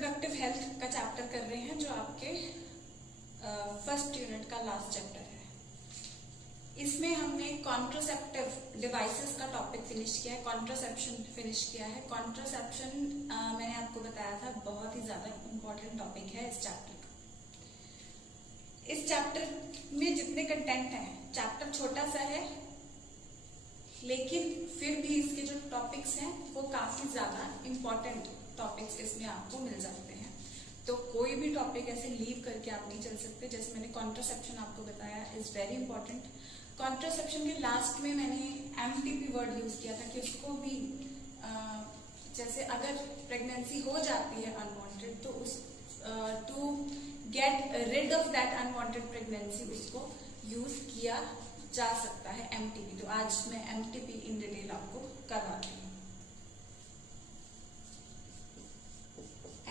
Reproductive health का chapter कर रहे हैं, जो आपके फर्स्ट यूनिट का लास्ट चैप्टर है। इसमें हमने कॉन्ट्रासेप्टिव डिवाइसेस का टॉपिक फिनिश किया है, कॉन्ट्रासेप्शन फिनिश किया है। कॉन्ट्रासेप्शन मैंने आपको बताया था बहुत ही ज्यादा इंपॉर्टेंट टॉपिक है इस चैप्टर का। इस चैप्टर में जितने कंटेंट हैं, चैप्टर छोटा सा है लेकिन फिर भी इसके जो टॉपिक्स हैं वो काफी ज्यादा इंपॉर्टेंट टॉपिक्स इसमें आपको मिल जाते हैं। तो कोई भी टॉपिक ऐसे लीव करके आप नहीं चल सकते। जैसे मैंने कॉन्ट्रासेप्शन आपको बताया इज वेरी इंपॉर्टेंट। कॉन्ट्रासेप्शन के लास्ट में मैंने एमटीपी वर्ड यूज किया था कि उसको भी जैसे अगर प्रेगनेंसी हो जाती है अनवांटेड, तो उस to get rid of that unwanted pregnancy उसको यूज किया जा सकता है एमटीपी। तो आज मैं एमटीपी इन डिटेल आपको करवा रही हूँ।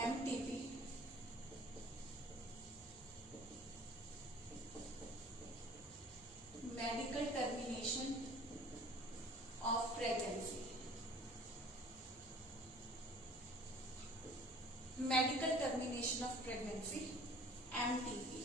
MTP medical termination of pregnancy. Medical termination of pregnancy, MTP.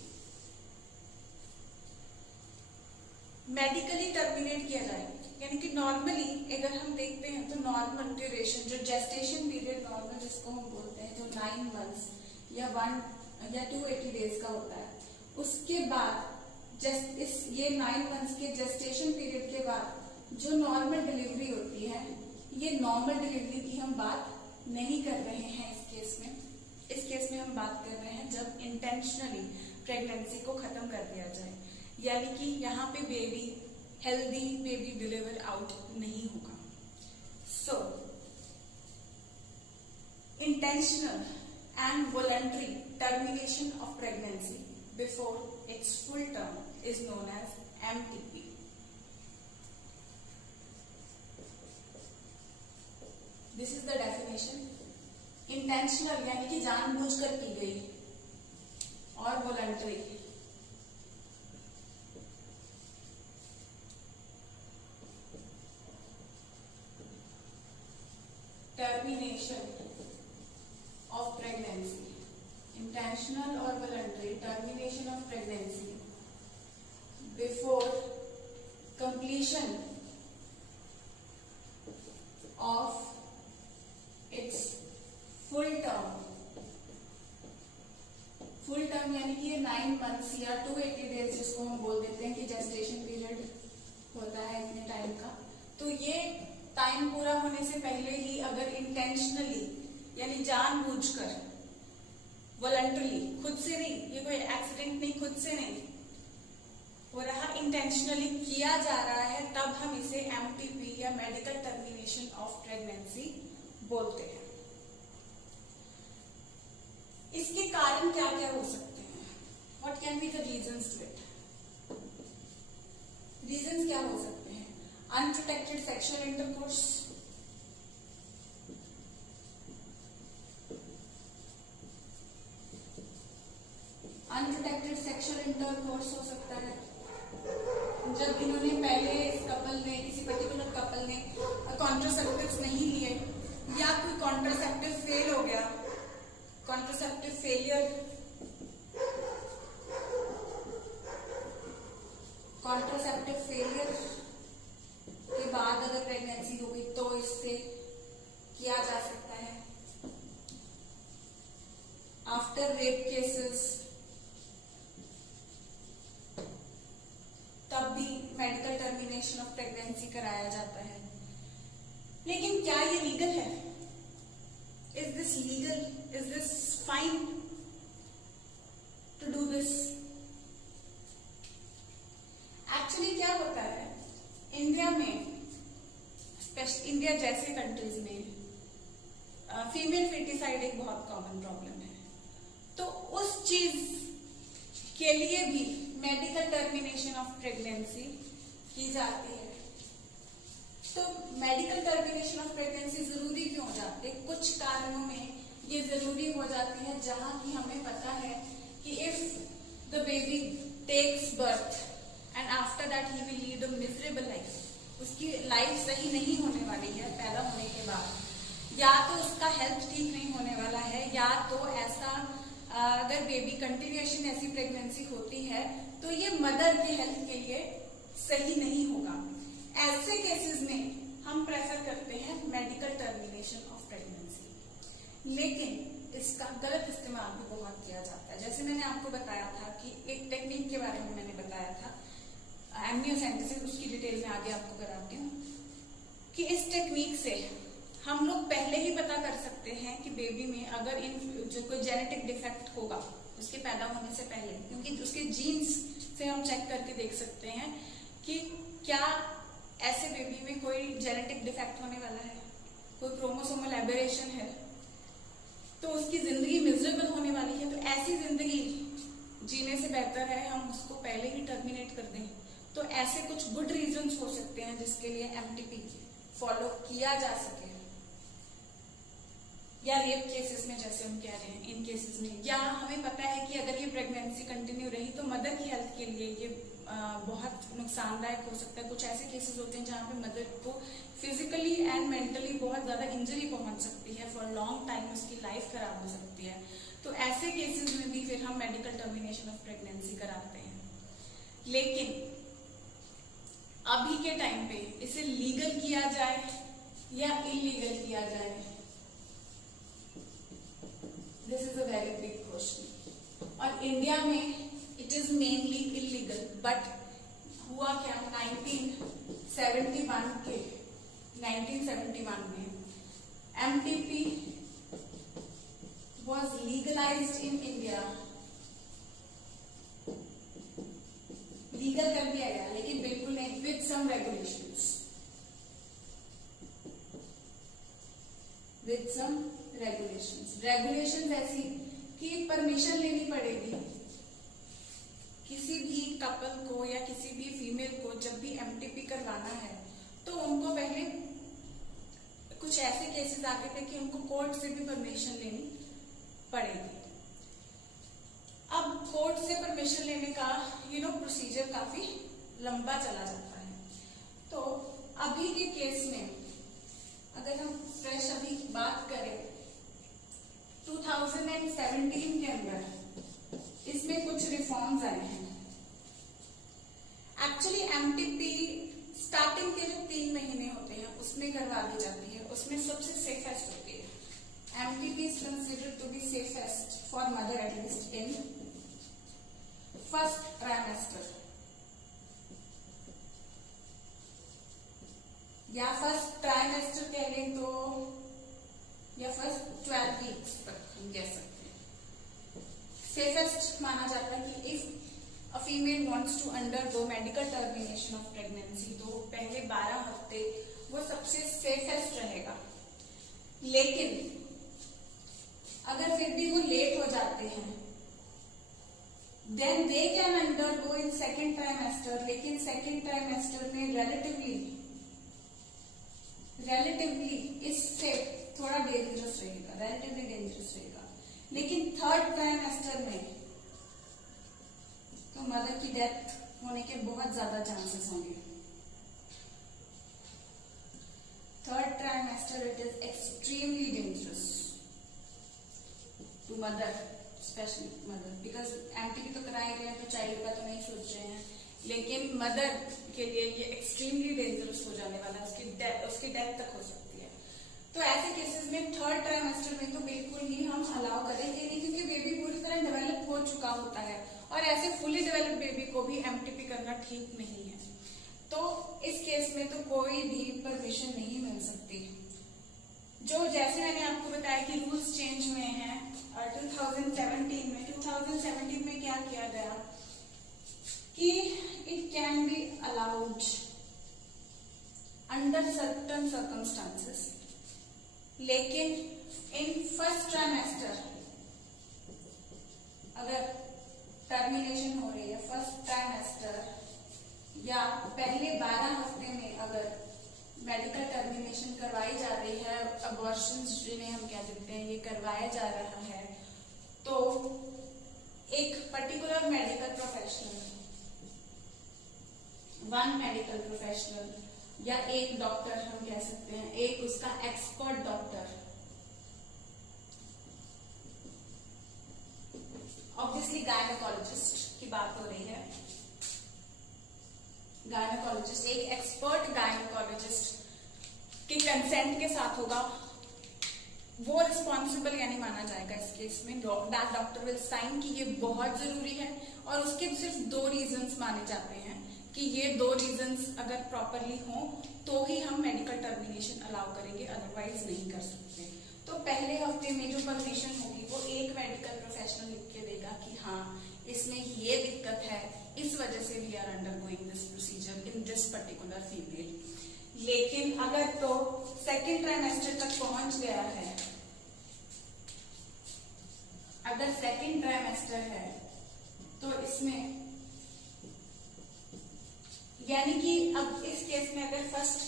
Medically terminate किया जाए, यानी कि नॉर्मली अगर हम देखते हैं तो नॉर्मल ड्यूरेशन, जो जेस्टेशन पीरियड नॉर्मल जिसको हम बोलते हैं, जो 9 मंथ्स या 1 या 280 डेज का होता है, उसके बाद ये 9 मंथ्स के जेस्टेशन पीरियड के बाद जो नॉर्मल डिलीवरी होती है, ये नॉर्मल डिलीवरी की हम बात नहीं कर रहे हैं इस केस में। इस केस में हम बात कर रहे हैं जब इंटेंशनली प्रेगनेंसी को खत्म कर दिया जाए, यानी कि यहाँ पे baby healthy baby deliver out नहीं होगा। So intentional and voluntary termination of pregnancy before it's full term is known as MTP. This is the definition. Intentional यानी कि जानबूझकर की गई, और voluntary termination of pregnancy. Intentional और voluntary termination of pregnancy before completion of its full term. Full term यानी कि ये 9 मंथ्स या 280 डेज जिसको हम बोल देते हैं कि जेस्टेशन पीरियड होता है इतने टाइम का। तो ये टाइम पूरा होने से पहले ही अगर इंटेंशनली यानी जानबूझकर, वॉलंटरली, खुद से नहीं, ये कोई एक्सीडेंट नहीं, खुद से नहीं हो रहा, इंटेंशनली किया जा रहा है, तब हम इसे एमटीपी या मेडिकल टर्मिनेशन ऑफ प्रेगनेंसी बोलते हैं। इसके कारण क्या क्या हो सकते हैं? What can be the reasons to it? Reasons क्या हो सकते हैं? Unprotected sexual intercourse, unprotected sexual intercourse हो सकता है जब इन्होंने पहले इस कपल ने, किसी पर्टिकुलर कपल ने कॉन्ट्रासेप्टिव्स नहीं लिए, या कोई कॉन्ट्रासेप्टिव फेल हो गया, कॉन्ट्रासेप्टिव फेलियर, कॉन्ट्रासेप्टिव फेलियर के बाद अगर प्रेगनेंसी हो गई तो इससे किया जा सकता है। आफ्टर रेप केसेस, तब भी मेडिकल टर्मिनेशन ऑफ प्रेगनेंसी कराया जाता है। लेकिन क्या ये लीगल है? Is this legal? Is this fine to do this? Actually क्या होता है, इंडिया में, इंडिया जैसे कंट्रीज में फीमेल फेटिसाइड एक बहुत कॉमन प्रॉब्लम है। तो उस चीज के लिए भी मेडिकल टर्मिनेशन ऑफ प्रेगनेंसी की जाती है। तो मेडिकल टर्मिनेशन ऑफ प्रेगनेंसी जरूरी क्यों हो जाती है? कुछ कारणों में ये जरूरी हो जाती है, जहां की हमें पता है कि if the baby takes birth and after that he will lead a miserable life, उसकी लाइफ सही नहीं होने वाली है पैदा होने के बाद, या तो उसका हेल्थ ठीक नहीं होने वाला है, या तो ऐसा अगर बेबी कंटिन्यूएशन ऐसी प्रेगनेंसी होती है तो ये मदर के हेल्थ के लिए सही नहीं होगा। ऐसे केसेस में हम प्रेफर करते हैं मेडिकल टर्मिनेशन ऑफ प्रेगनेंसी, लेकिन इसका गलत इस्तेमाल भी बहुत किया जाता है। जैसे मैंने आपको बताया था कि एक टेक्निक के बारे में मैंने बताया था एमनियोसेंटेसिस, उसकी डिटेल में आगे आपको कराती हूँ कि इस टेक्निक से हम लोग पहले ही पता कर सकते हैं कि बेबी में अगर इन जो कोई जेनेटिक डिफेक्ट होगा उसके पैदा होने से पहले, क्योंकि उसके जीन्स से हम चेक करके देख सकते हैं कि क्या ऐसे बेबी में कोई जेनेटिक डिफेक्ट होने वाला है, कोई क्रोमोसोमल एबेरेशन है, तो उसकी जिंदगी मिजरेबल होने वाली है। तो ऐसी जिंदगी जीने से बेहतर है हम उसको पहले ही टर्मिनेट कर दें। तो ऐसे कुछ गुड रीजंस हो सकते हैं जिसके लिए एमटीपी फॉलो किया जा सके, या रेप केसेस में जैसे हम कह रहे हैं इन केसेस में, या हमें पता है कि अगर ये प्रेगनेंसी कंटिन्यू रही तो मदर की हेल्थ के लिए ये बहुत नुकसानदायक हो सकता है। कुछ ऐसे केसेस होते हैं जहाँ पे mother को फिजिकली एंड मेंटली बहुत ज्यादा इंजरी पहुंच सकती है, फॉर लॉन्ग टाइम उसकी लाइफ खराब हो सकती है। तो ऐसे केसेस में भी फिर हम मेडिकल टर्मिनेशन ऑफ प्रेगनेंसी कराते हैं। लेकिन अभी के टाइम पे इसे लीगल किया जाए या इलीगल किया जाए, this is a very big question. और इंडिया में it is mainly illegal, but हुआ क्या 1971 में MTP was legalized in India, legal कर दिया गया, लेकिन बिल्कुल नहीं, with some regulations, with some regulations ऐसी कि परमिशन लेनी पड़ेगी किसी भी कपल को या किसी भी फीमेल को। जब भी एमटीपी करवाना है तो उनको पहले कुछ ऐसे केसेस आते थे कि उनको कोर्ट से भी परमिशन लेनी पड़ेगी। अब कोर्ट से परमिशन लेने का प्रोसीजर काफी लंबा चला जाता है। तो अभी के केस में अगर हम फ्रेश अभी बात करें 2017 के अंदर इसमें कुछ रिफॉर्म्स आए हैं। एक्चुअली एमटीपी स्टार्टिंग के जो 3 महीने होते हैं उसमें करवा दी जाती है, उसमें सबसे सेफेस्ट होती है। MTP is considered to be safest for mother at least in first trimester या फर्स्ट ट्राइमेस्टर कह लें तो, या फर्स्ट 12 वीक्स तक हम कह सकते हैं। सेफेस्ट माना जाता है कि if a female wants to undergo medical termination of pregnancy तो पहले 12 हफ्ते वो सबसे सेफेस्ट रहेगा। लेकिन अगर फिर भी वो लेट हो जाते हैं then they can undergo in second trimester, लेकिन सेकेंड ट्राइमेस्टर में रिलेटिवली इससे थोड़ा डेंजरस रहेगा, रिलेटिवली डेंजरस रहेगा। लेकिन थर्ड ट्राइमेस्टर में तो मदर की डेथ होने के बहुत ज्यादा चांसेस होंगे। Third trimester it is extremely dangerous to mother, specially mother, because MTP तो करा ही रहे हैं तो चाइल्ड का तो नहीं सोच रहे हैं, लेकिन मदर के लिए ये एक्सट्रीमली डेंजरस हो जाने वाला है, उसकी डेथ तक हो सकती है। तो ऐसे केसेस में थर्ड ट्राइमेस्टर में तो बिल्कुल ही हम अलाउ करेंगे नहीं, क्योंकि बेबी पूरी तरह डेवलप हो चुका होता है और ऐसे फुली डेवलप बेबी को भी एमटीपी करना ठीक नहीं है। तो इस केस में तो कोई भी परमिशन नहीं मिल सकती। जो जैसे मैंने आपको बताया कि रूल्स चेंज हुए हैं 2017 में क्या किया गया कि it can be allowed under certain circumstances, लेकिन इन फर्स्ट ट्राइमेस्टर अगर टर्मिनेशन हो रही है फर्स्ट ट्राइमेस्टर या पहले 12 हफ्ते में अगर मेडिकल टर्मिनेशन करवाई जा रही है, अबॉर्शंस जिन्हें हम कह देते हैं ये करवाया जा रहा है, तो एक particular medical professional, one medical professional या एक डॉक्टर हम कह सकते हैं, एक उसका एक्सपर्ट डॉक्टर, ऑब्वियसली गायनेकोलॉजिस्ट की बात हो रही है, गायनेकोलॉजिस्ट, एक एक्सपर्ट गायनेकोलॉजिस्ट के कंसेंट के साथ होगा, वो रिस्पॉन्सिबल यानी माना जाएगा इस केस में। दैट डॉक्टर विल साइन कि ये बहुत जरूरी है, और उसके सिर्फ 2 रीजंस माने जाते हैं कि ये 2 रीजंस अगर प्रॉपरली हो तो ही हम मेडिकल टर्मिनेशन अलाउ करेंगे, अदरवाइज नहीं कर सकते। तो पहले हफ्ते में जो परमिशन होगी वो एक मेडिकल प्रोफेशनल लिख के देगा कि हाँ इसमें ये दिक्कत है, इस वजह से we are undergoing this procedure in this particular female. लेकिन अगर तो सेकेंड ट्राइमेस्टर तक पहुंच गया है, अगर सेकेंड ट्राइमेस्टर है तो इसमें यानी कि अब इस केस में अगर फर्स्ट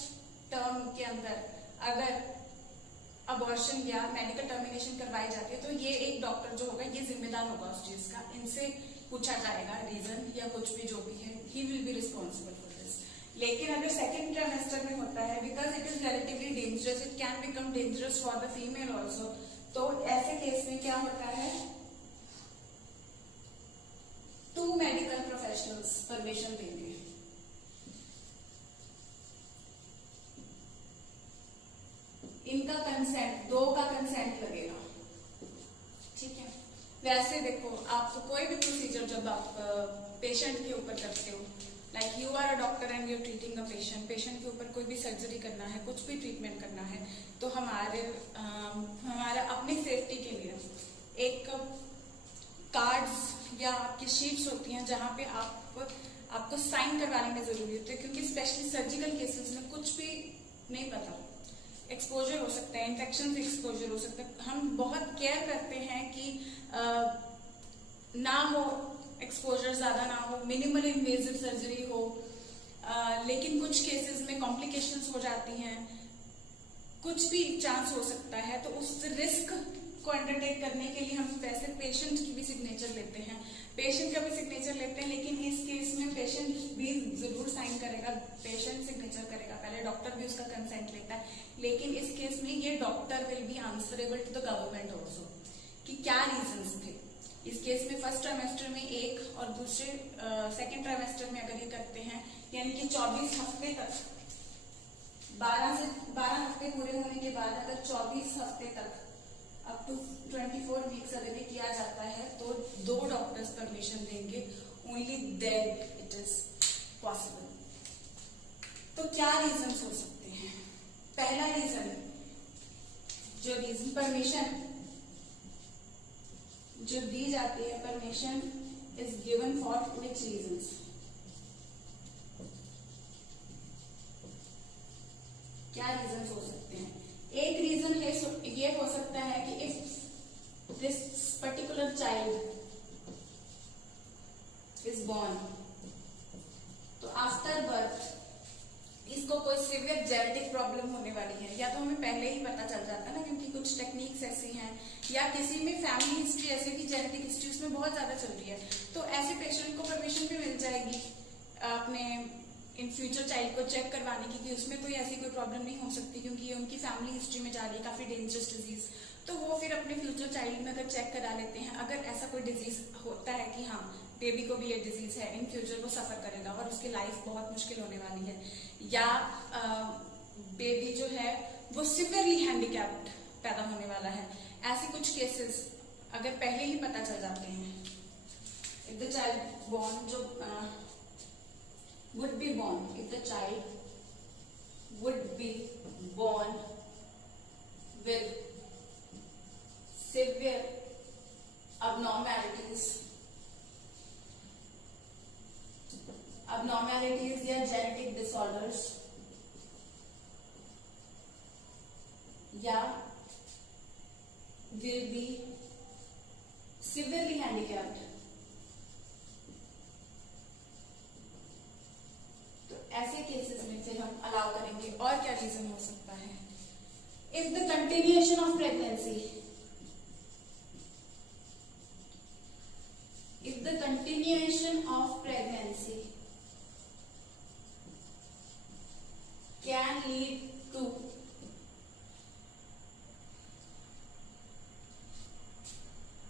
टर्म के अंदर अगर अबॉर्शन या मेडिकल टर्मिनेशन करवाई जाती है तो ये एक डॉक्टर जो होगा ये जिम्मेदार होगा उस चीज का, इनसे पूछा जाएगा रीजन या कुछ भी जो भी है, he will be responsible for this. लेकिन अगर सेकेंड ट्राइमेस्टर में होता है, because it is relatively dangerous, it can become dangerous for the female also, तो ऐसे केस में क्या होता है, 2 मेडिकल प्रोफेशनल्स परमिशन देंगे। इनका कंसेंट, 2 का कंसेंट लगेगा, ठीक है। वैसे देखो आप कोई भी प्रोसीजर जब आप पेशेंट के ऊपर करते हो, like you are a doctor and you are treating a patient, patient के ऊपर कोई भी सर्जरी करना है, कुछ भी ट्रीटमेंट करना है, तो हमारा अपनी सेफ्टी के लिए एक कार्ड्स या आपकी शीट्स होती हैं जहां पे आपको साइन करवाने में जरूरी होती है, क्योंकि स्पेशली सर्जिकल केसेस में कुछ भी नहीं पता, एक्सपोजर हो सकता है, इन्फेक्शन से एक्सपोजर हो सकता है। हम बहुत केयर करते हैं कि ना हो एक्सपोजर, ज्यादा ना हो, मिनिमल इन्वेजिव सर्जरी हो, लेकिन कुछ केसेस में कॉम्प्लिकेशंस हो जाती हैं, कुछ भी चांस हो सकता है, तो उस रिस्क को अंडरटेक करने के लिए हम वैसे पेशेंट की भी सिग्नेचर लेते हैं, पेशेंट का भी सिग्नेचर लेते हैं, लेकिन इस केस में पेशेंट भी जरूर साइन करेगा, पेशेंट सिग्नेचर करेगा, पहले डॉक्टर भी उसका कंसेंट लेता है, लेकिन इस केस में ये doctor will be answerable to the government also कि क्या रीजंस थे। इस केस में फर्स्ट ट्राइमेस्टर में एक और दूसरे सेकेंड ट्राइमेस्टर में अगर ये करते हैं, यानी कि 24 हफ्ते तक, 12 हफ्ते पूरे होने के बाद अगर 24 हफ्ते तक अप टू 24 वीक्स अगर ये किया जाता है तो 2 डॉक्टर्स परमिशन देंगे, only then it is possible. तो क्या रीजंस हो सकते हैं? पहला रीजन, जो रीजन परमिशन जो दी जाती है, permission is given for which reasons? क्या रीजंस हो सकते हैं? एक रीजन ये हो सकता है कि if this particular child is born, तो आफ्टर बर्थ इसको कोई सिवियर जेनेटिक प्रॉब्लम होने वाली है, या तो हमें पहले ही पता चल जाता है ना, क्योंकि कुछ टेक्निक्स ऐसी हैं, या किसी में फैमिली हिस्ट्री ऐसे की जेनेटिक हिस्ट्री उसमें बहुत ज्यादा चल रही है, तो ऐसे पेशेंट को परमिशन भी मिल जाएगी अपने इन फ्यूचर चाइल्ड को चेक करवाने की कि उसमें कोई ऐसी कोई प्रॉब्लम नहीं हो सकती, क्योंकि ये उनकी फैमिली हिस्ट्री में जा रही है, काफी डेंजरस डिजीज, तो वो फिर अपने फ्यूचर चाइल्ड में अगर चेक करा लेते हैं, अगर ऐसा कोई डिजीज होता है कि हाँ बेबी को भी ये डिजीज है, इन फ्यूचर वो सफर करेगा और उसकी लाइफ बहुत मुश्किल होने वाली है, या बेबी जो है वो सिवियरली हैंडीकैप्ड पैदा होने वाला है, ऐसे कुछ केसेस अगर पहले ही पता चल जाते हैं, इफ द चाइल्ड बॉर्न जो would be born, if the child would be born with severe abnormalities या genetic disorders, या will be severely handicapped, ऐसे केसेस में फिर हम अलाउ करेंगे। और क्या रीजन हो सकता है? If the continuation of pregnancy, if the continuation of pregnancy can lead to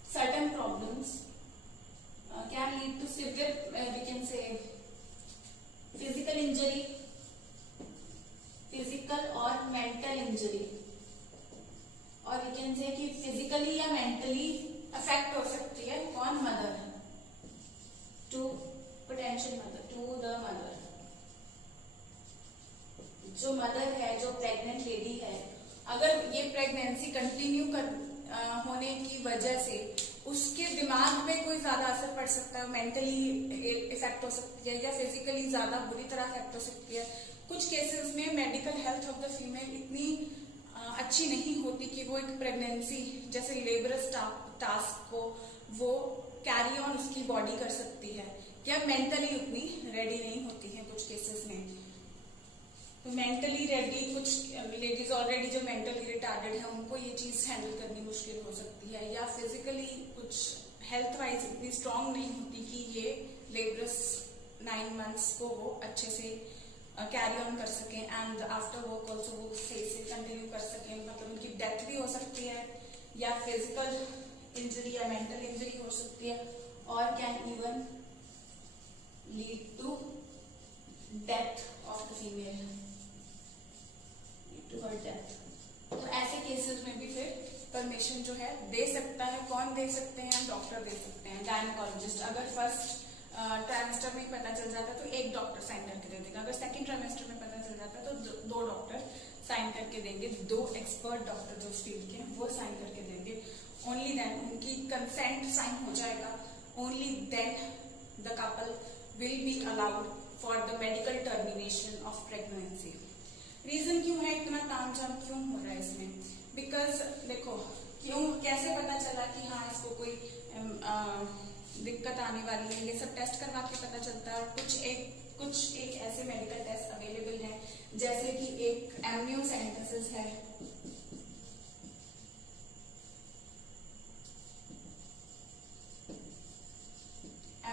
certain problems, can lead to severe, we can say physical injury, physical or mental injury, और we can say कि physically या mentally affect हो सकती है कौन, mother, to potential mother, to the mother, जो mother है, जो प्रेग्नेंट लेडी है, अगर ये प्रेगनेंसी कंटिन्यू होने की वजह से उसके दिमाग में कोई ज्यादा असर पड़ सकता है, मेंटली इफेक्ट हो सकती है या फिजिकली ज्यादा बुरी तरह इफेक्ट हो सकती है। कुछ केसेस में medical health of the female इतनी अच्छी नहीं होती कि वो एक प्रेगनेंसी जैसे लेबरस टास्क को वो कैरी ऑन उसकी बॉडी कर सकती है, या मेंटली उतनी रेडी नहीं होती है कुछ केसेस में। तो मेंटली रेडी, कुछ लेडीज ऑलरेडी जो मेंटली रिटार्डेड है उनको ये चीज हैंडल करनी मुश्किल हो सकती है, या फिजिकली कुछ हेल्थ वाइज इतनी स्ट्रांग नहीं होती कि ये लेबरस 9 months को वो अच्छे से कैरी ऑन कर सकें, एंड आफ्टर वर्क ऑल्सो वो सही से कंटिन्यू कर सकें। मतलब उनकी डेथ भी हो सकती है, या फिजिकल इंजरी या मेंटल इंजरी हो सकती है, और can even lead to death of the female, to her death. तो ऐसे केसेस में भी फिर परमिशन जो है दे सकता है, कौन दे सकते हैं, डॉक्टर दे सकते हैं, गायनेकोलॉजिस्ट। अगर फर्स्ट ट्राइमेस्टर में पता चल जाता है तो एक डॉक्टर साइन करके दे देगा, अगर सेकंड ट्राइमेस्टर में पता चल जाता है तो 2 डॉक्टर साइन करके देंगे, 2 एक्सपर्ट डॉक्टर जो फील्ड के हैं वो साइन करके देंगे। ओनली देन उनकी कंसेंट साइन हो जाएगा, only then the couple will be allowed for the medical termination of pregnancy. Reason क्यों है इतना तामझाम क्यों हो रहा है इसमें? बिकॉज देखो क्यों, कैसे पता चला कि हाँ इसको कोई दिक्कत आने वाली है, ये सब टेस्ट करवा के पता चलता है। और कुछ एक ऐसे मेडिकल टेस्ट अवेलेबल हैं, जैसे कि एक एमनियोसेंटेसिस है,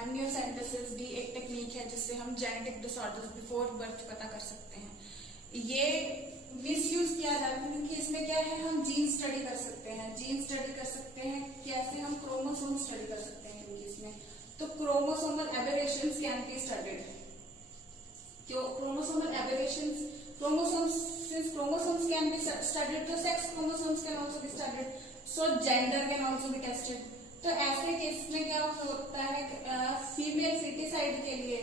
एमनियोसेंटेसिस भी एक टेक्निक है जिससे हम जेनेटिक डिसऑर्डर्स बिफोर बर्थ पता कर सकते हैं। ये मिसयूज किया जाता है क्योंकि इसमें क्या है, हम जीन स्टडी कर सकते हैं, कैसे हम क्रोमोसोम स्टडी कर सकते हैं, क्योंकि इसमें तो chromosomal aberrations can be studied. Chromosomal aberrations, chromosomes can be studied, तो sex chromosomes can also be studied, so gender can also be tested. तो ऐसे केस में क्या होता है, फीमेल फीटिसाइड के लिए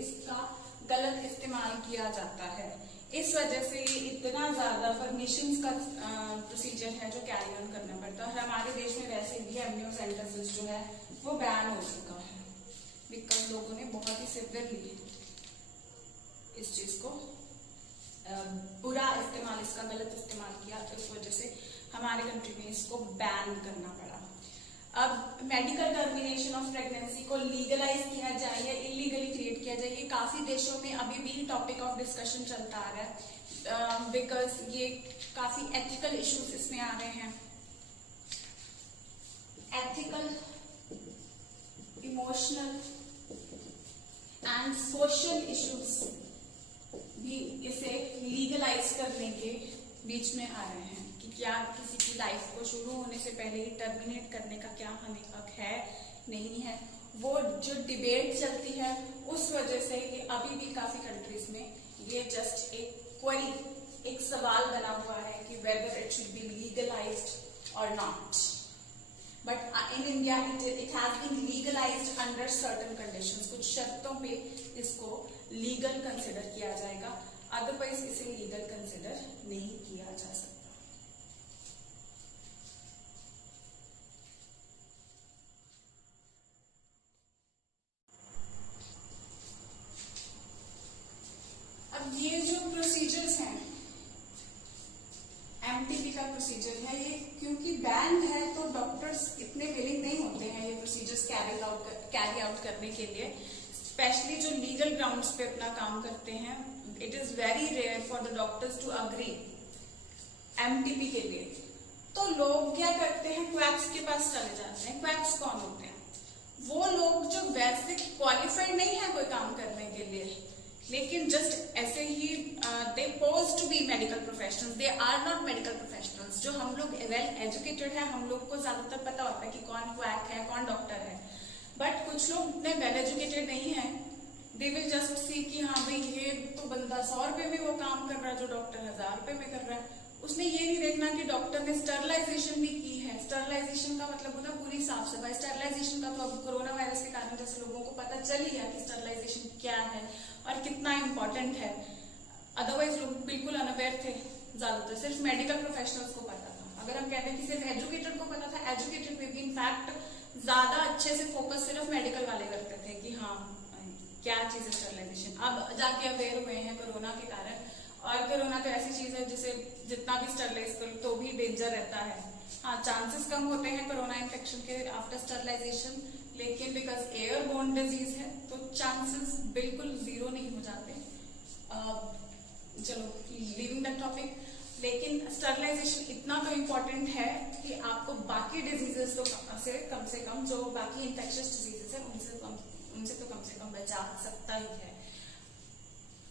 इसका गलत इस्तेमाल किया जाता है। इस वजह से ये इतना ज्यादा परमिशंस का प्रोसीजर है जो कैरी ऑन करना पड़ता है। और हमारे देश में वैसे भी एमनियोसेंटेसिस जो है वो बैन हो चुका है, बिकॉज लोगों ने बहुत ही सिवियरली इस चीज को बुरा इस्तेमाल, इसका गलत इस्तेमाल किया, तो इस वजह से हमारे कंट्री में इसको बैन करना पड़ा। अब मेडिकल टर्मिनेशन ऑफ प्रेगनेंसी को लीगलाइज किया जाए या इलीगली क्रिएट किया जाए, ये काफी देशों में अभी भी टॉपिक ऑफ डिस्कशन चलता आ रहा है, बिकॉज ये काफी एथिकल इश्यूज इसमें आ रहे हैं। Ethical, emotional and social issues भी इसे लीगलाइज करने के बीच में आ रहे हैं कि क्या किसी की लाइफ को शुरू होने से पहले ही टर्मिनेट करने का क्या हमें हक है, नहीं है। वो जो डिबेट चलती है उस वजह से ये अभी भी काफी कंट्रीज में ये जस्ट एक क्वेरी, एक सवाल बना हुआ है कि whether it should be legalised और not. But in India it has been legalised under certain conditions. कुछ शर्तों पे इसको लीगल कंसिडर किया जाएगा, अदरवाइज इसे लीगल कंसिडर नहीं किया जा सकता। अब ये जो प्रोसीजर्स हैं, एमटीपी का प्रोसीजर है, ये क्योंकि बैन है तो डॉक्टर्स इतने विलिंग नहीं होते हैं ये प्रोसीजर्स कैरी आउट करने के लिए, स्पेशली जो लीगल ग्राउंड्स पे अपना काम करते हैं। It is very rare for the doctors to agree MTP के लिए। तो लोग क्या करते हैं, क्वैक्स के पास चले जाते हैं। क्वैक्स कौन होते हैं? वो लोग जो वैसे क्वालिफाइड नहीं है कोई काम करने के लिए, लेकिन जस्ट ऐसे ही they pose to be medical professionals, they are not medical professionals. जो हम लोग वेल एजुकेटेड है, हम लोग को ज्यादातर पता होता है कि कौन क्वैक है, कौन डॉक्टर है, बट कुछ लोग इतने वेल एजुकेटेड नहीं है। दे विल जस्ट सी कि हाँ भाई ये तो बंदा 100 रुपए में वो काम कर रहा है जो डॉक्टर 1000 रुपए में कर रहा है। उसने ये नहीं देखना कि डॉक्टर ने स्टरलाइजेशन भी की है। स्टरलाइजेशन का मतलब होता है पूरी साफ सफाई। स्टरलाइजेशन का तो अब कोरोना वायरस के कारण जैसे लोगों को पता चल ही गया कि स्टरलाइजेशन क्या है और कितना इम्पोर्टेंट है। अदरवाइज लोग बिल्कुल अनअवेयर थे, ज्यादातर सिर्फ मेडिकल प्रोफेशनल्स को पता था। अगर हम कहते हैं कि सिर्फ एजुकेटेड को पता था, एजुकेटेड में भी इनफैक्ट ज्यादा अच्छे से फोकस सिर्फ मेडिकल वाले करते थे कि हाँ क्या चीज है स्टरलाइजेशन। अब जाके अवेयर हुए हैं कोरोना के कारण, और कोरोना तो ऐसी चीज है जिसे जितना भी स्टरलाइज करो तो भी डेंजर रहता है। हाँ, चांसेस कम होते हैं कोरोना इन्फेक्शन के आफ्टर स्टरलाइजेशन, लेकिन बिकॉज एयरबोर्न डिजीज है तो चांसेस बिल्कुल जीरो नहीं हो जाते। चलो लीविंग दैट टॉपिक, लेकिन स्टरलाइजेशन इतना तो इम्पोर्टेंट है कि आपको बाकी डिजीजेस से कम जो बाकी इन्फेक्शियस डिजीजेस है उनसे तो कम से कम बचा सकता ही है।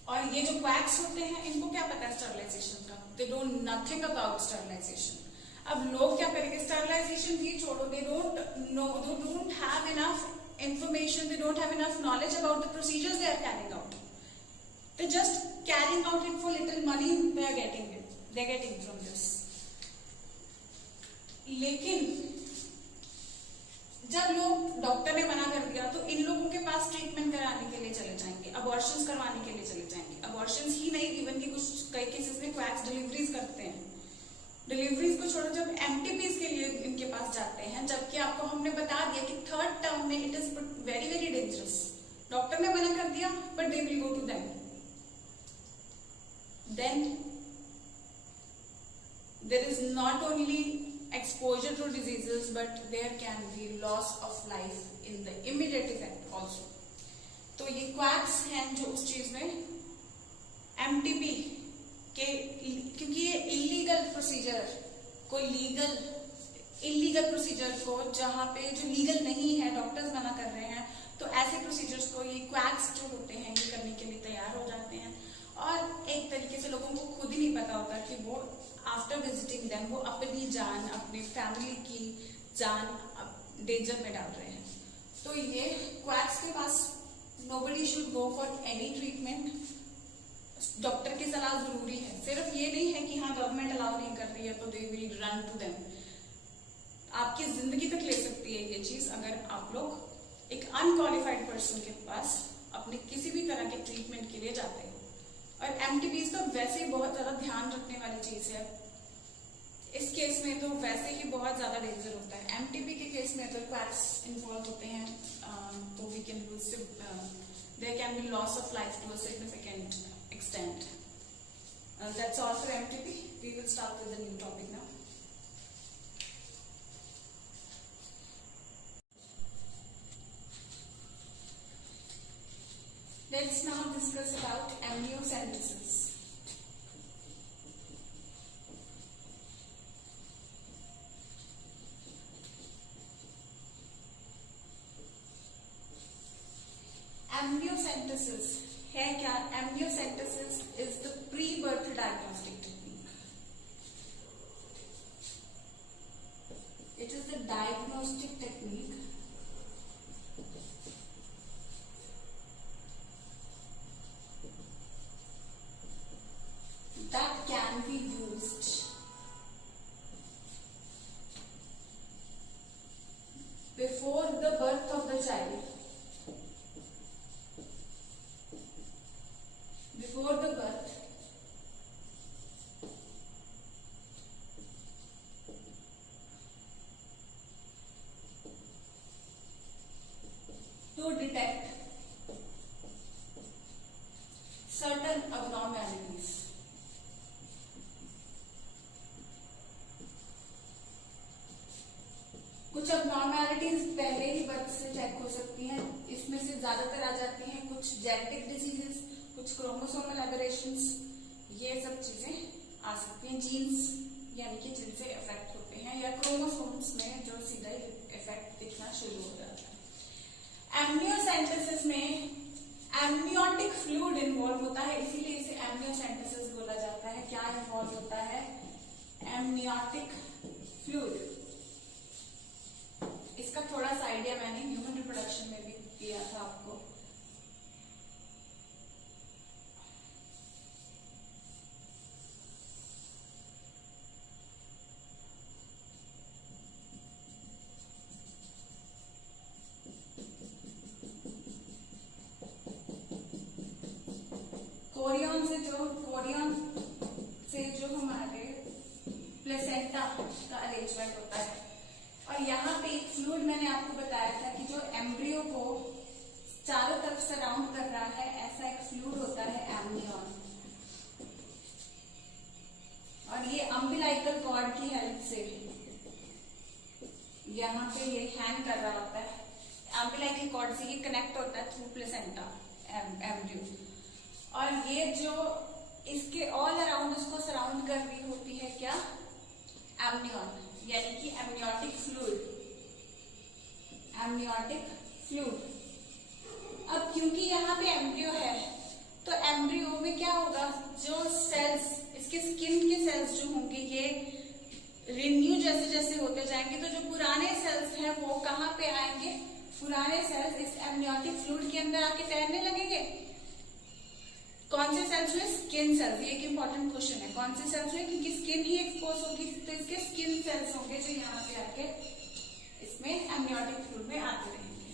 और ये जो क्वैक्स होते हैं इनको क्या पता है स्टरलाइजेशन का? They don't nothing about sterilisation. अब लोग क्या करेंगे, स्टरलाइजेशन भी छोड़ो, they don't have enough information, they don't have enough knowledge about the procedures they are carrying out. They just carrying out it for little money they are getting from this. लेकिन जब लोग doctor ने मना कर दिया तो इन लोगों के पास ट्रीटमेंट कराने के लिए चले जाएंगे, अबॉर्शंस करवाने के लिए चले जाएंगे। अबॉर्शंस ही नहीं, इवन की कुछ कई केसेस में क्वैक्स डिलीवरीज करते हैं। डिलीवरीज को छोड़ो, जब एमटीपीज के लिए इनके पास जाते हैं, जबकि आपको हमने बता दिया कि थर्ड टर्म में it is very very dangerous. Doctor ने मना कर दिया but they will go to them. Then there is not only exposure to diseases but there can be loss of life in the immediate effect also। तो ये quacks हैं जो उस चीज में एमटीपी के, क्योंकि ये इलीगल प्रोसीजर को जहां पे जो लीगल नहीं है डॉक्टर्स मना कर रहे हैं, तो ऐसे प्रोसीजर्स को ये क्वैक्स जो होते हैं ये करने के लिए तैयार हो जाते हैं। और एक तरीके से लोगों को खुद ही नहीं पता होता कि वो आफ्टर विजिटिंग देम वो अपनी जान, अपनी फैमिली की जान डेंजर में डाल रहे हैं। तो ये क्वैक्स के पास nobody should go for any treatment. Doctor की सलाह जरूरी है, सिर्फ ये नहीं है कि हाँ गवर्नमेंट अलाउ नहीं कर रही है तो they will run to them. आपकी जिंदगी तक ले सकती है ये चीज अगर आप लोग एक अनक्वालिफाइड पर्सन के पास अपने किसी भी तरह के ट्रीटमेंट के लिए जाते हैं। और एमटीपीज तो वैसे ही बहुत ज्यादा ध्यान रखने वाली चीज है। इस केस में तो वैसे ही बहुत ज्यादा डेंजर होता है। एमटीपी के केस में अगर क्वैक्स इन्वॉल्व होते हैं तो we can lose, there can be loss of life to a significant extent. That's all for MTP. We will start with the new topic now. Let's now discuss about amniocentesis. Amniocentesis है क्या? Amniocentesis is the pre-birth diagnostic technique. It is the diagnostic technique that can be used before the birth of the child, before the birth, to detect certain abnormalities. कुछ abnormalities पहले ही birth से check हो सकती हैं। इसमें से ज्यादातर आ जाती हैं कुछ जेनेटिक डिजीजेस, कुछ क्रोमोसोमल एबरेशंस, ये सब चीजें आ सकती हैं। जीन्स यानी कि जिनसे इफेक्ट होते हैं, या क्रोमोसोम्स में जो सीधा इफेक्ट दिखना शुरू हो जाता है। एमनियोसेंटेसिस में एमनियोटिक फ्लूइड इन्वॉल्व होता है, इसीलिए इसे एमनियोसेंटेसिस बोला जाता है। क्या इन्वॉल्व होता है? Amniotic fluid. इसका थोड़ा सा आइडिया मैंने ह्यूमन रिप्रोडक्शन में भी दिया था आपको। कोरियन से जो हमारे प्लेसेंटा का अरेंजमेंट होता है, और यहाँ पे एक फ्लूइड मैंने आपको बताया था कि जो एम्ब्रियो को चारों तरफ सराउंड कर रहा है, ऐसा एक फ्लूइड होता है एमनियन। और ये अम्बिलाइकल कॉर्ड की हेल्प से यहाँ पे ये हैंग कर रहा होता है। अम्बिलाइकल कॉर्ड से ये कनेक्ट होता है थ्रू प्लेसेंटा एम्ब्रियो। और ये जो इसके ऑल अराउंड उसको सराउंड कर रही होती है क्या? एमनियन, यानी कि एमनियोटिक फ्लूइड। Amniotic fluid. अब क्योंकि यहाँ पे एम्ब्रियो है, तो एम्ब्रियो में क्या होगा? जो सेल्स, इसके स्किन के सेल्स जो होंगे, ये रिन्यू जैसे जैसे होते जाएंगे, तो जो पुराने सेल्स हैं वो कहाँ पे आएंगे? पुराने सेल्स इस एमनियोटिक फ्लूइड के अंदर आके तैरने लगेंगे। कौन से सेल्स हुए? Skin cells. ये एक इंपॉर्टेंट क्वेश्चन है, कौन से सेल्स हुए? क्योंकि स्किन ही एक्सपोज होगी, तो इसके स्किन सेल्स होंगे जो यहाँ पे आके इसमें एमनियोटिक फ्लूइड में आते रहेंगे।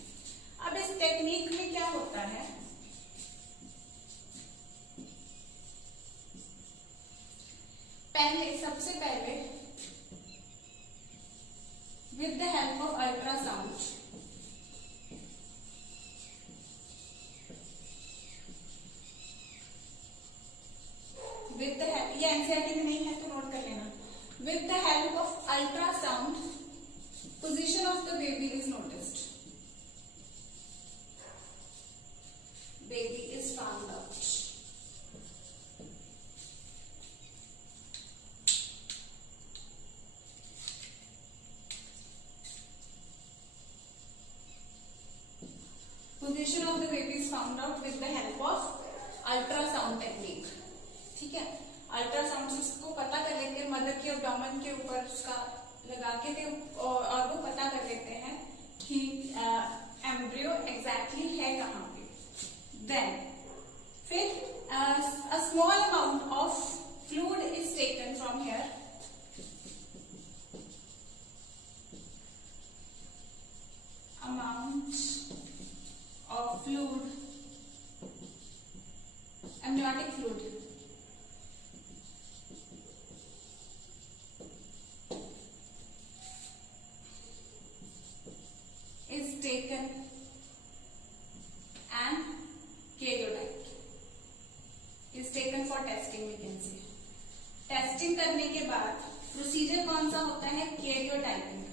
अब इस टेक्निक में क्या होता है? सबसे पहले with the help of ultrasound, ये एनसीईआरटी में नहीं है तो नोट कर लेना। With the help of ultrasound position of the baby is noticed, baby is found out. Position of the baby is found out with the help of ultrasound technique. ठीक है, ultrasound से उसको पता कर लेते हैं, मदर के एब्डोमेन के ऊपर उसका लगा के और वो पता कर लेते हैं कि एम्ब्रियो एग्जैक्टली है कहाँ पे। देन फिर a small amount of fluid is taken from here, amount of fluid, amniotic fluid is taken and karyotyped, is taken for testing, we can say। Testing करने के बाद प्रोसीजर कौन सा होता है? कैरियोटाइपिंग।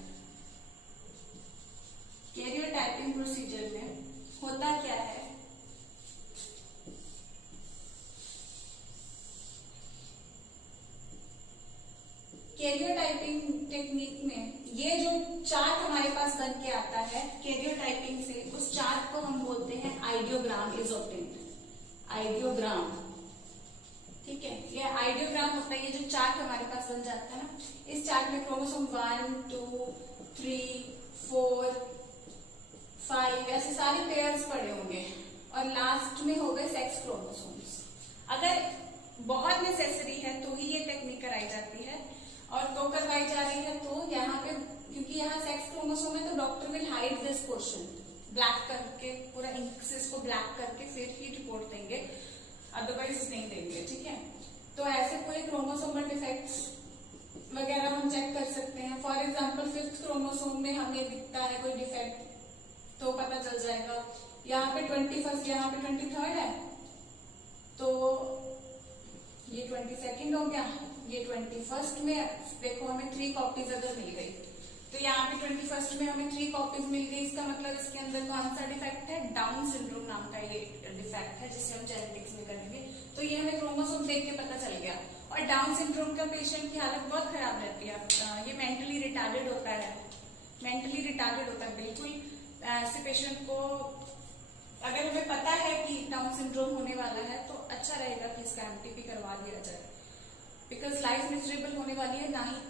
कैरियोटाइपिंग प्रोसीजर में होता क्या है? कैरियोटाइपिंग टेक्निक में ये जो चार्ट हमारे पास बन के आता है कैरियोटाइपिंग से, उस चार्ट को हम बोलते हैं आइडियोग्राम इज ऑब्टेन्ड। आइडियोग्राम, ठीक है, ये आइडियोग्राम होता है। ये जो चार्ट हमारे पास बन जाता है ना, इस चार्ट में क्रोमोसोम 1, 2, 3, 4, 5 ऐसे सारे पेयर्स पड़े होंगे, और लास्ट में हो गए सेक्स क्रोमोसोम्स। अगर बहुत नेसेसरी है तो ही ये टेक्निक कराई जाती है, और तो करवाई जा रही है तो यहाँ पे, क्योंकि यहाँ सेक्स क्रोमोसोम है तो doctor will hide this portion, black करके, पूरा इंक से इसको ब्लैक करके फिर ही रिपोर्ट देंगे, अदरवाइज नहीं देंगे। ठीक है, तो ऐसे कोई क्रोमोसोमल डिफेक्ट्स वगैरह हम चेक कर सकते हैं। फॉर एग्जाम्पल 5th क्रोमोसोम में हमें दिखता है कोई डिफेक्ट तो पता चल जाएगा। यहाँ पे 21, यहाँ पे 23 है, तो ये 22nd हो गया, ये 21st में देखो हमें 3 कॉपीज अगर मिल गई, तो यहाँ पे 21st में हमें 3 कॉपीज मिल गई, इसका मतलब इसके अंदर कौन सा डिफेक्ट है? डाउन सिंड्रोम नाम का ये डिफेक्ट है, जिसे हम जेनेटिक्स में करेंगे। तो ये हमें क्रोमोसोम देख के पता चल गया। और डाउन सिंड्रोम का पेशेंट की हालत बहुत खराब रहती है, ये मेंटली रिटार्डेड होता है, मेंटली रिटार्डेड होता है बिल्कुल। ऐसे पेशेंट को अच्छा रहेगा कि इसका एमटीपी करवा दिया जाए, बिकॉज लाइफ मिजरेबल होने वाली है,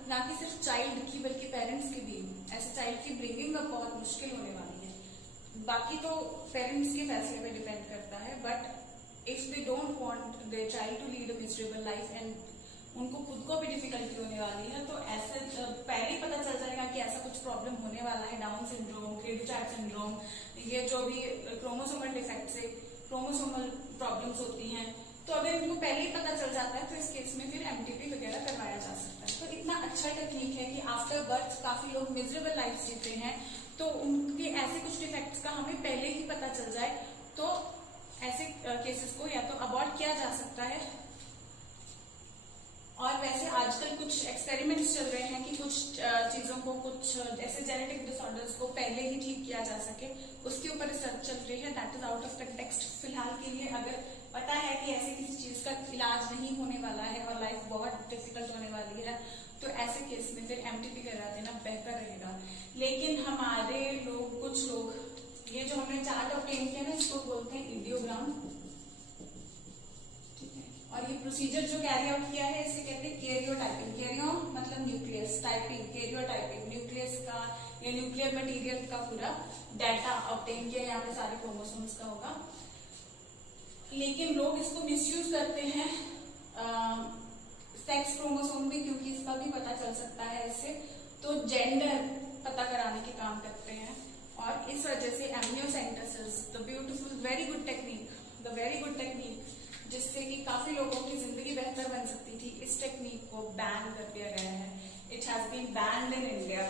ना कि सिर्फ चाइल्ड की बल्कि पेरेंट्स की भी। ऐसे चाइल्ड की ब्रिंगिंग अप बहुत मुश्किल होने वाली है। बाकी तो पेरेंट्स के फैसले पे डिपेंड करता है, but if they don't want their child to lead a miserable life and उनको खुद को भी डिफिकल्टी होने वाली है, तो ऐसे पहले ही पता चल जाएगा कि ऐसा कुछ प्रॉब्लम होने वाला है, डाउन सिंड्रोम, क्रेडू-चार्ट सिंड्रोम, ये जो भी क्रोमोसोमल डिफेक्ट से क्रोमोसोमल प्रॉब्लम्स होती हैं, तो अगर इनको पहले ही पता चल जाता है तो इस केस में फिर एमटीपी वगैरह करवाया जा सकता है। तो इतना अच्छा टेक्निक है कि आफ्टर बर्थ काफी लोग मिजरेबल लाइफ जीते हैं, तो उनके ऐसे कुछ डिफेक्ट्स का हमें पहले ही पता चल जाए तो ऐसे केसेस को या तो अबॉर्ट किया जा सकता है। और वैसे आजकल कुछ एक्सपेरिमेंट्स चल रहे हैं कि कुछ चीजों को, कुछ ऐसे जेनेटिक डिसऑर्डर्स को पहले ही ठीक किया जा सके, उसके ऊपर रिसर्च चल रही है। That is out of context फिलहाल के लिए। अगर पता है कि ऐसे किसी चीज का इलाज नहीं होने वाला है और लाइफ बहुत डिफिकल्ट होने वाली है, तो ऐसे केस में फिर एमटीपी करा देना बेहतर रहेगा। लेकिन हमारे लोग, कुछ लोग, ये जो हमने चार्ट ऑब्टेन किया ना, इसको बोलते हैं इडियोग्राम, ठीक है। और ये प्रोसीजर जो कैरी आउट किया है इसे कहते हैं कैरियोटाइपिंग। कैरियो मतलब न्यूक्लियस, टाइपिंग, कैरियोटाइपिंग, न्यूक्लियस का या न्यूक्लियर मटेरियल का पूरा डाटा ऑब्टेन किया, यहाँ पे सारे क्रोमोसोम्स का होगा। लेकिन लोग इसको मिसयूज करते हैं सेक्स क्रोमोसोम भी, क्योंकि इसका भी पता चल सकता है इससे, तो जेंडर पता कराने के काम करते हैं। और इस वजह से amniocentesis, the beautiful very good technique जिससे कि काफी लोगों की जिंदगी बेहतर बन सकती थी, इस टेक्निक को बैन कर दिया गया है। It has been banned in India.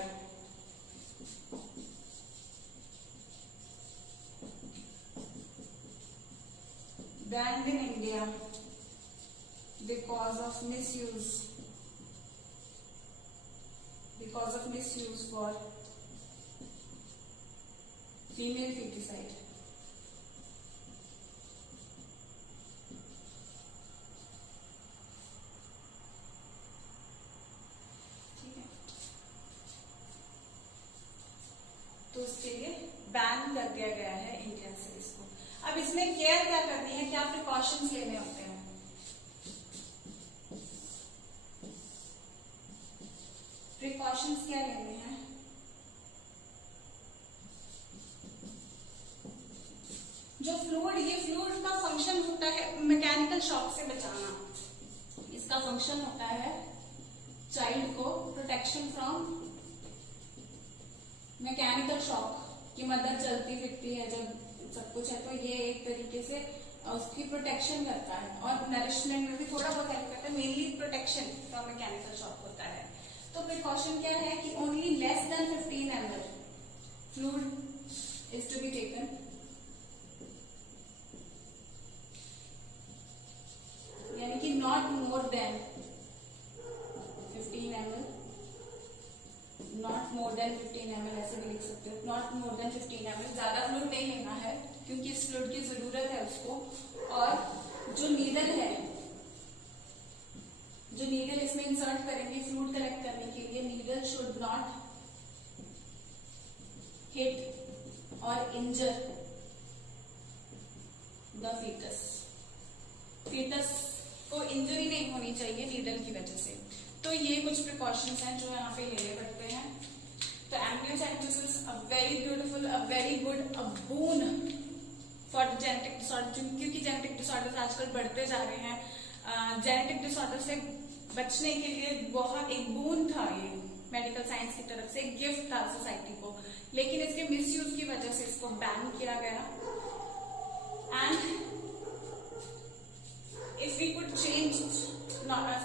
Banned in India because of misuse for female feticide. ठीक है, तो उसके लिए बैन कर दिया गया है इंडिया से इसको। अब इसमें केयर क्या करनी है, क्या प्रिकॉशंस लेने होते हैं? प्रिकॉशंस क्या लेने हैं? जो फ्लूइड, ये फ्लूइड का फंक्शन होता है मैकेनिकल शॉक से बचाना। इसका फंक्शन होता है चाइल्ड को प्रोटेक्शन फ्रॉम मैकेनिकल शॉक, कि मदर चलती फिरती है जब सब कुछ है, तो ये एक तरीके से उसकी प्रोटेक्शन करता है, और नरिशमेंट में भी थोड़ा बहुत हेल्प करता है। Mainly protection from mechanical shock होता है। तो प्रिकॉशन क्या है कि only less than 15 ml fluid is to be taken, यानी कि not more than 15 ml, not more than 15 ml ऐसे भी लिख सकते हो। नॉट मोर देन 15 ml, ज्यादा फ्लूइड नहीं लेना है क्योंकि इस फ्लूइड की जरूरत है उसको। और जो नीडल है, जो नीडल इसमें इंसर्ट करेंगे फ्लूइड कलेक्ट करने के लिए, नीडल शुड नॉट हिट और इंजर द फीटस। फीटस को इंजरी नहीं होनी चाहिए नीडल की वजह से। तो ये कुछ प्रिकॉशंस हैं जो यहाँ पे लेने पड़ते हैं। तो amniocentesis a very beautiful, a very good, a boon for genetic disorder, क्योंकि जेनेटिक डिसऑर्डर्स आजकल बढ़ते जा रहे हैं। जेनेटिक डिसऑर्डर से बचने के लिए बहुत एक बून था, ये मेडिकल साइंस की तरफ से एक गिफ्ट था सोसाइटी को, लेकिन इसके मिसयूज की वजह से इसको बैन किया गया। And if we could change,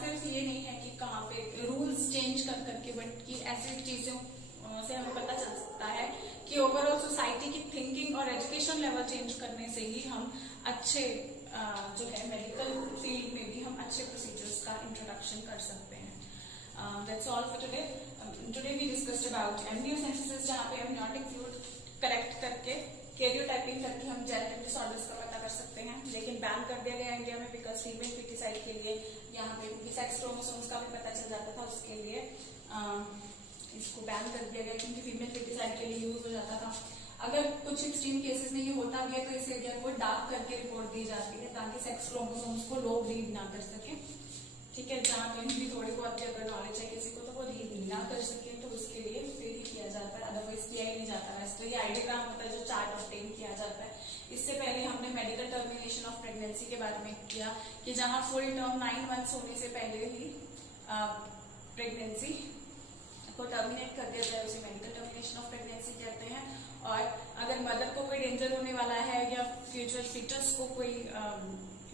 सिर्फ ये नहीं है कि कहाँ पे रूल्स चेंज कर करके, बट कि ऐसी चीजों से हमें पता चल सकता है कि ओवरऑल सोसाइटी की थिंकिंग और एजुकेशन लेवल चेंज करने से ही हम अच्छे जो है मेडिकल फील्ड में भी हम अच्छे प्रोसीजर्स का इंट्रोडक्शन कर सकते हैं। That's all for today. Today we discussed about amniocentesis, जहाँ पे एमनियोटिक फ्लूइड कलेक्ट करके कैरियोटाइपिंग करके हम जेनेटिक डिसऑर्डर्स का पता कर सकते हैं, लेकिन बैन कर दिया गया इंडिया में बिकॉज फीमेल फीटिसाइड के लिए, यहाँ पे सेक्स क्रोमोसोम्स का भी पता चल जाता था, उसके लिए इसको बैन कर दिया गया क्योंकि फीमेल फीटिसाइड के लिए यूज हो जाता था। अगर कुछ एक्सट्रीम केसेस में ये होता भी है तो इसे अगर वो डार्क करके रिपोर्ट दी जाती है ताकि सेक्स क्रोमोसोम्स को लोग रीड ना कर सके। ठीक है, जहाँ कहीं भी थोड़ी बहुत अगर नॉलेज है किसी को तो वो रीड ना कर सके तो उसके लिए फिर ही किया जाता है, अदरवाइज किया ही नहीं जाता है। तो ये आइडियोग्राम होता है जो चार्ट ऑब्टेन किया जाता है। इससे पहले हमने मेडिकल टर्मिनेशन ऑफ प्रेगनेंसी के बारे में किया कि जहाँ फुल टर्म 9 मंथ्स होने से पहले ही प्रेगनेंसी को टर्मिनेट कर दिया जाए, उसे मेडिकल टर्मिनेशन ऑफ प्रेगनेंसी कहते हैं। और अगर मदर को कोई डेंजर होने वाला है या फ्यूचर फीटस को कोई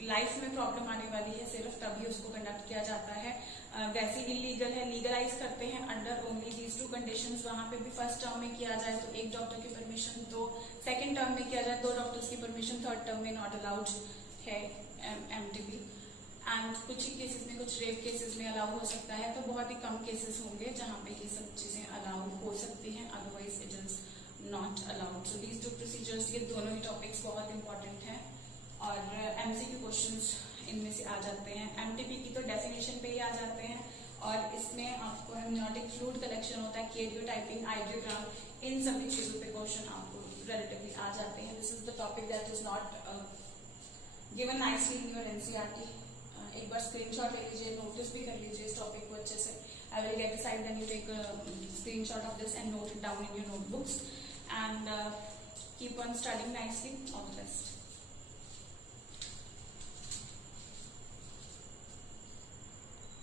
लाइफ में प्रॉब्लम आने वाली है, सिर्फ तभी उसको कंडक्ट किया जाता है। वैसे इलीगल है, लीगलाइज करते हैं under only these two conditions. वहां पे भी फर्स्ट टर्म में किया जाए तो एक डॉक्टर की परमिशन, तो सेकंड टर्म में किया जाए 2 डॉक्टर्स की परमिशन, थर्ड टर्म में नॉट अलाउड है एमटीबी। एंड कुछ ही केसेस में, कुछ रेप केसेस में अलाउ हो सकता है, तो बहुत ही कम केसेस होंगे जहाँ पे ये सब चीजें अलाउ हो सकती हैं, otherwise it is not allowed. So these 2 procedures, ये दोनों ही टॉपिक्स बहुत इंपॉर्टेंट हैं और एमसीक्यू क्वेश्चंस इनमें से आ जाते हैं। एमटीपी की तो डेफिनेशन पे ही आ जाते हैं और इसमें आपको एमनियोटिक फ्लूइड कलेक्शन होता है, कैरियोटाइपिंग, आइडियोग्राम, इन सभी चीजों पे क्वेश्चन आपको रिलेटिवली आ जाते हैं। This is the topic that is not given nicely in your NCERT. एक बार स्क्रीनशॉट ले लीजिए, नोटिस भी कर लीजिए इस टॉपिक को अच्छे से। I will get the side, then you take screenshot of this and note it down in your notebooks and keep on studying nicely. All the best.